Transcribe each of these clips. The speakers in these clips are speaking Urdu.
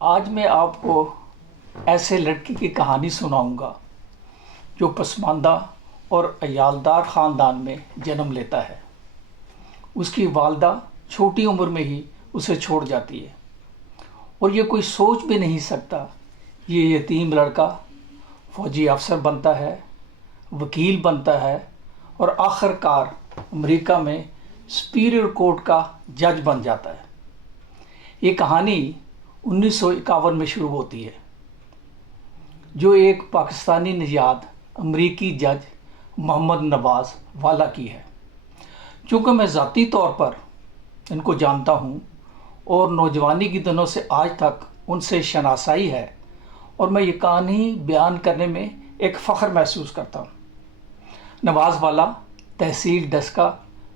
آج میں آپ کو ایسے لڑکی کی کہانی سناؤں گا جو پسماندہ اور عیالدار خاندان میں جنم لیتا ہے۔ اس کی والدہ چھوٹی عمر میں ہی اسے چھوڑ جاتی ہے اور یہ کوئی سوچ بھی نہیں سکتا یہ یتیم لڑکا فوجی افسر بنتا ہے، وکیل بنتا ہے اور آخر کار امریکہ میں سپیریئر کورٹ کا جج بن جاتا ہے۔ یہ کہانی 1951 میں شروع ہوتی ہے، جو ایک پاکستانی نژاد امریکی جج محمد نواز والا کی ہے۔ چونکہ میں ذاتی طور پر ان کو جانتا ہوں اور نوجوانی کے دنوں سے آج تک ان سے شناسائی ہے، اور میں یہ کہانی بیان کرنے میں ایک فخر محسوس کرتا ہوں۔ نواز والا تحصیل ڈسکا،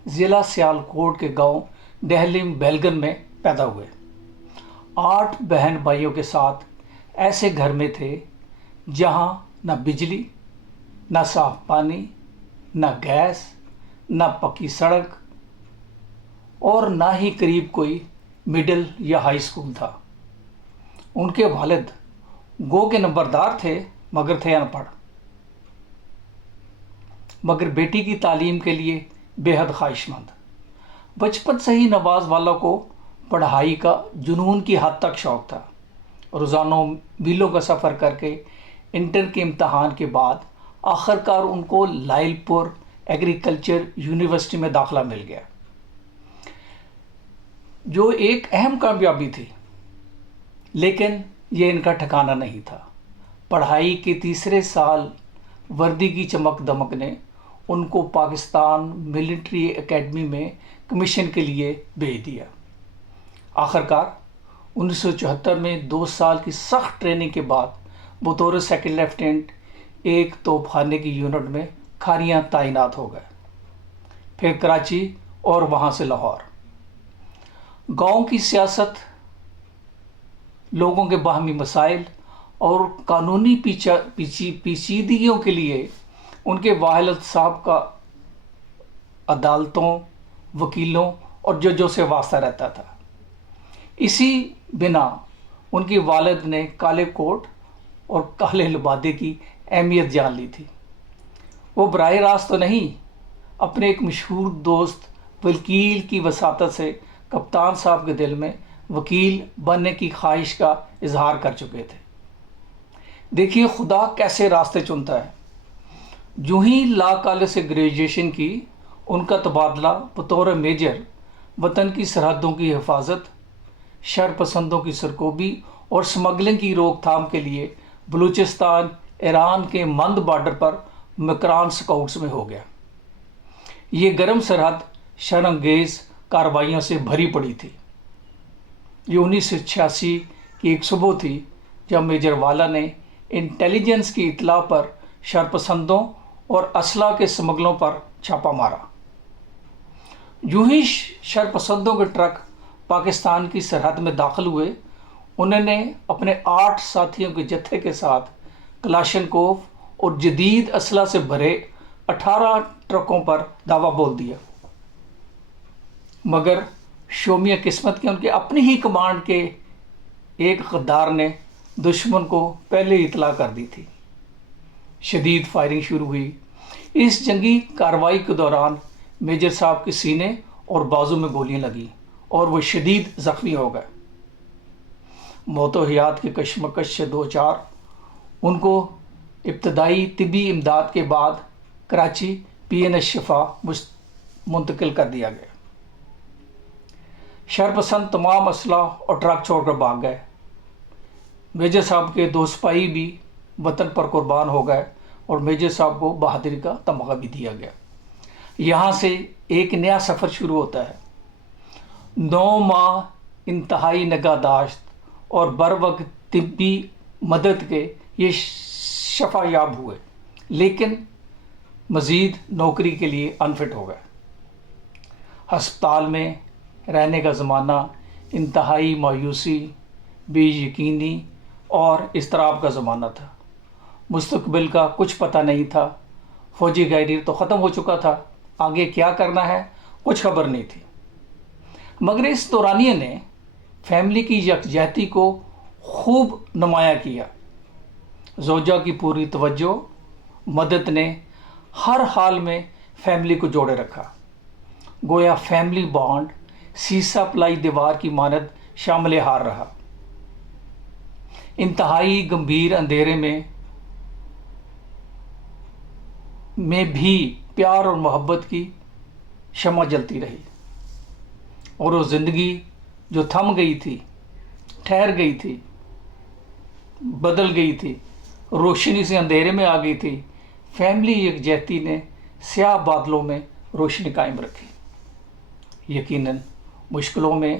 ضلع سیالکوٹ کے گاؤں ڈہلم بیلگن میں پیدا ہوئے۔ 8 بہن بھائیوں کے ساتھ ایسے گھر میں تھے جہاں نہ بجلی، نہ صاف پانی، نہ گیس، نہ پکی سڑک اور نہ ہی قریب کوئی مڈل یا ہائی اسکول تھا۔ ان کے والد گو کے نمبردار تھے مگر تھے ان پڑھ، مگر بیٹی کی تعلیم کے لیے بے حد خواہش مند۔ بچپن سے ہی نواز والا کو پڑھائی کا جنون کی حد تک شوق تھا۔ روزانہ میلوں کا سفر کر کے انٹر کے امتحان کے بعد آخرکار ان کو لائل پور ایگریکلچر یونیورسٹی میں داخلہ مل گیا، جو ایک اہم کامیابی تھی، لیکن یہ ان کا ٹھکانہ نہیں تھا۔ پڑھائی کے تیسرے سال وردی کی چمک دمک نے ان کو پاکستان ملٹری اکیڈمی میں کمیشن کے لیے بھیج دیا۔ آخرکار 1974 میں 2 سال کی سخت ٹریننگ کے بعد بطور سیکنڈ لیفٹیننٹ ایک توپ خانے کی یونٹ میں کھاریاں تعینات ہو گئے، پھر کراچی اور وہاں سے لاہور۔ گاؤں کی سیاست، لوگوں کے باہمی مسائل اور قانونی پیچیدگیوں کے لیے ان کے والد صاحب کا عدالتوں، وکیلوں اور ججوں سے واسطہ رہتا تھا۔ اسی بنا ان کی والد نے کالے کوٹ اور کالے لبادے کی اہمیت جان لی تھی۔ وہ براہ راست تو نہیں، اپنے ایک مشہور دوست وکیل کی وساطت سے کپتان صاحب کے دل میں وکیل بننے کی خواہش کا اظہار کر چکے تھے۔ دیکھیے خدا کیسے راستے چنتا ہے۔ جو ہی لا کالج سے گریجویشن کی، ان کا تبادلہ بطور میجر وطن کی سرحدوں کی حفاظت، شر پسندوں کی سرکوبی اور سمگلنگ کی روک تھام کے لیے بلوچستان ایران کے مند بارڈر پر مکران سکاؤٹس میں ہو گیا۔ یہ گرم سرحد شر انگیز کارروائیوں سے بھری پڑی تھی۔ یہ 1986 کی ایک صبح تھی جب میجر والا نے انٹیلیجنس کی اطلاع پر شرپسندوں اور اسلحہ کے سمگلوں پر چھاپا مارا۔ جو ہی شرپسندوں کے ٹرک پاکستان کی سرحد میں داخل ہوئے، انہوں نے اپنے 8 ساتھیوں کے جتھے کے ساتھ کلاشنکوف اور جدید اسلحہ سے بھرے 18 ٹرکوں پر دھاوا بول دیا۔ مگر شومیہ قسمت کے ان کے اپنی ہی کمانڈ کے ایک غدار نے دشمن کو پہلے اطلاع کر دی تھی۔ شدید فائرنگ شروع ہوئی۔ اس جنگی کارروائی کے دوران میجر صاحب کے سینے اور بازو میں گولیاں لگیں اور وہ شدید زخمی ہو گئے۔ موت و حیات کے کشمکش سے دوچار ان کو ابتدائی طبی امداد کے بعد کراچی PNS شفا منتقل کر دیا گیا۔ شرپسند تمام اسلحہ اور ٹرک چھوڑ کر بھاگ گئے۔ میجر صاحب کے 2 سپاہی بھی وطن پر قربان ہو گئے اور میجر صاحب کو بہادری کا تمغہ بھی دیا گیا۔ یہاں سے ایک نیا سفر شروع ہوتا ہے۔ 9 ماہ انتہائی نگہداشت اور بروقت طبی مدد کے یہ شفا یاب ہوئے، لیکن مزید نوکری کے لیے انفٹ ہو گئے۔ ہسپتال میں رہنے کا زمانہ انتہائی مایوسی، بے یقینی اور اضطراب کا زمانہ تھا۔ مستقبل کا کچھ پتہ نہیں تھا۔ فوجی کیریئر تو ختم ہو چکا تھا، آگے کیا کرنا ہے کچھ خبر نہیں تھی۔ مگر اس دورانیے نے فیملی کی یکجہتی کو خوب نمایاں کیا۔ زوجہ کی پوری توجہ مدد نے ہر حال میں فیملی کو جوڑے رکھا، گویا فیملی بانڈ سیسا پلائی دیوار کی مانند شامل ہار رہا۔ انتہائی گمبھیر اندھیرے میں بھی پیار اور محبت کی شمع جلتی رہی، اور وہ زندگی جو تھم گئی تھی، ٹھہر گئی تھی، بدل گئی تھی، روشنی سے اندھیرے میں آ گئی تھی، فیملی یکجہتی نے سیاہ بادلوں میں روشنی قائم رکھی۔ یقیناً مشکلوں میں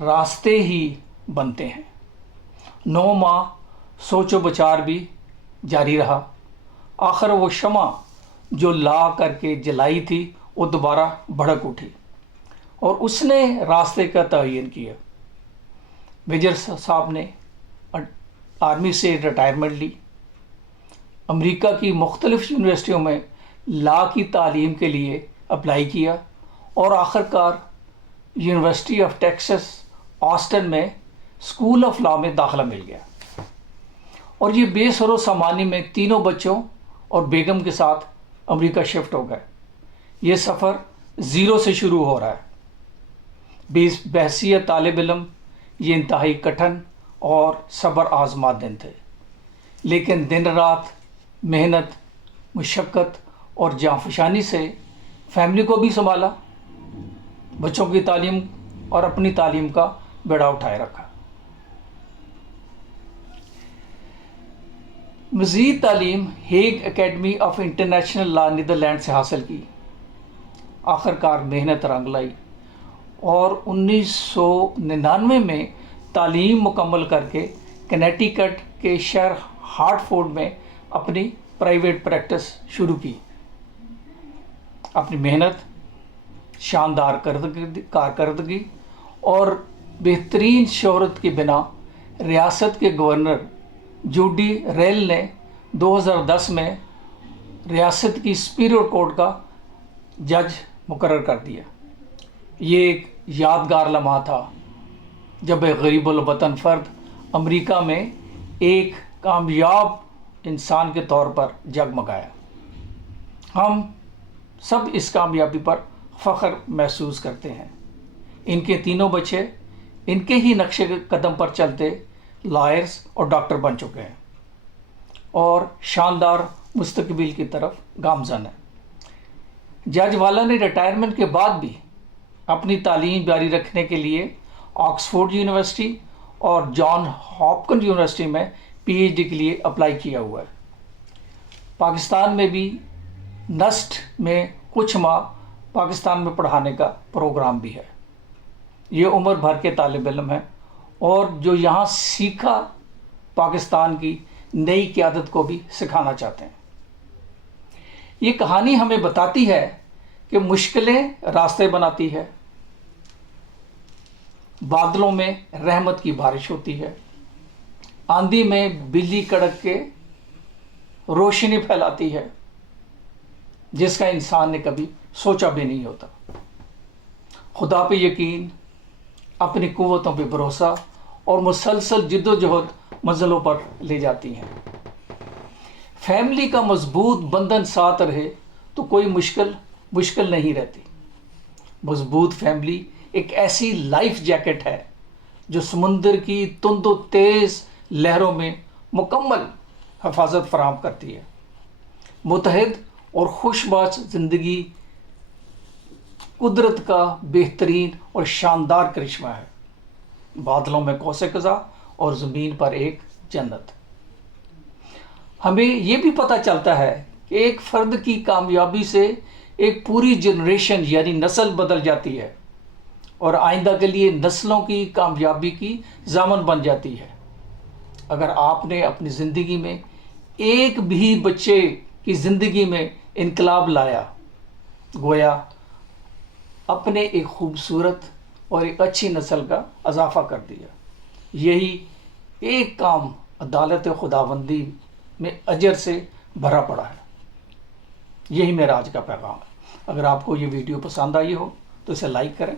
راستے ہی بنتے ہیں۔ 9 ماہ سوچ و بچار بھی جاری رہا۔ آخر وہ شمع جو لا کر کے جلائی تھی وہ دوبارہ بھڑک اٹھی، اور اس نے راستے کا تعین کیا۔ میجر صاحب نے آرمی سے ریٹائرمنٹ لی، امریکہ کی مختلف یونیورسٹیوں میں لا کی تعلیم کے لیے اپلائی کیا، اور آخرکار یونیورسٹی آف ٹیکساس آسٹن میں اسکول آف لا میں داخلہ مل گیا، اور یہ بے سر و سامانی میں تینوں بچوں اور بیگم کے ساتھ امریکہ شفٹ ہو گئے۔ یہ سفر زیرو سے شروع ہو رہا ہے۔ بحیثیت طالب علم یہ انتہائی کٹھن اور صبر آزما دن تھے، لیکن دن رات محنت، مشقت اور جانفشانی سے فیملی کو بھی سنبھالا، بچوں کی تعلیم اور اپنی تعلیم کا بیڑا اٹھائے رکھا۔ مزید تعلیم Hague academy of international law Netherland سے حاصل کی۔ آخرکار محنت رنگ لائی، اور 1999 میں تعلیم مکمل کر کے کنیٹیکٹ کے شہر ہارٹ فورڈ میں اپنی پرائیویٹ پریکٹس شروع کی۔ اپنی محنت، شاندار کارکردگی اور بہترین شہرت کی بنا ریاست کے گورنر جوڈی ریل نے 2010 میں ریاست کی سپیریور کورٹ کا جج مقرر کر دیا۔ یہ ایک یادگار لمحہ تھا جب ایک غریب الوطن فرد امریکہ میں ایک کامیاب انسان کے طور پر جگمگایا۔ ہم سب اس کامیابی پر فخر محسوس کرتے ہیں۔ ان کے تینوں بچے ان کے ہی نقش قدم پر چلتے لائرز اور ڈاکٹر بن چکے ہیں، اور شاندار مستقبل کی طرف گامزن ہیں۔ جج والا نے ریٹائرمنٹ کے بعد بھی اپنی تعلیم جاری رکھنے کے لیے آکسفورڈ یونیورسٹی اور جان ہاپکن یونیورسٹی میں پی ایچ ڈی کے لیے اپلائی کیا ہوا ہے۔ پاکستان میں بھی نسٹ میں کچھ ماہ پاکستان میں پڑھانے کا پروگرام بھی ہے۔ یہ عمر بھر کے طالب علم ہیں، اور جو یہاں سیکھا پاکستان کی نئی قیادت کو بھی سکھانا چاہتے ہیں۔ یہ کہانی ہمیں بتاتی ہے کہ مشکلیں راستے بناتی ہے، بادلوں میں رحمت کی بارش ہوتی ہے، آندھی میں بجلی کڑک کے روشنی پھیلاتی ہے جس کا انسان نے کبھی سوچا بھی نہیں ہوتا۔ خدا پہ یقین، اپنی قوتوں پہ بھروسہ اور مسلسل جد و جہد منزلوں پر لے جاتی ہیں۔ فیملی کا مضبوط بندھن ساتھ رہے تو کوئی مشکل نہیں رہتی۔ مضبوط فیملی ایک ایسی لائف جیکٹ ہے جو سمندر کی تند و تیز لہروں میں مکمل حفاظت فراہم کرتی ہے۔ متحد اور خوش باش زندگی قدرت کا بہترین اور شاندار کرشمہ ہے۔ بادلوں میں قوس قزح اور زمین پر ایک جنت۔ ہمیں یہ بھی پتہ چلتا ہے کہ ایک فرد کی کامیابی سے ایک پوری جنریشن یعنی نسل بدل جاتی ہے، اور آئندہ کے لیے نسلوں کی کامیابی کی ضامن بن جاتی ہے۔ اگر آپ نے اپنی زندگی میں ایک بھی بچے کی زندگی میں انقلاب لایا، گویا اپنے ایک خوبصورت اور ایک اچھی نسل کا اضافہ کر دیا۔ یہی ایک کام عدالت خداوندی میں اجر سے بھرا پڑا ہے۔ یہی میرا آج کا پیغام ہے۔ اگر آپ کو یہ ویڈیو پسند آئی ہو تو اسے لائک کریں،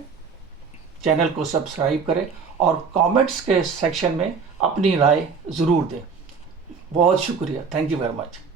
چینل کو سبسکرائب کریں اور کامنٹس کے سیکشن میں اپنی رائے ضرور دیں. بہت شکریہ. Thank you very much.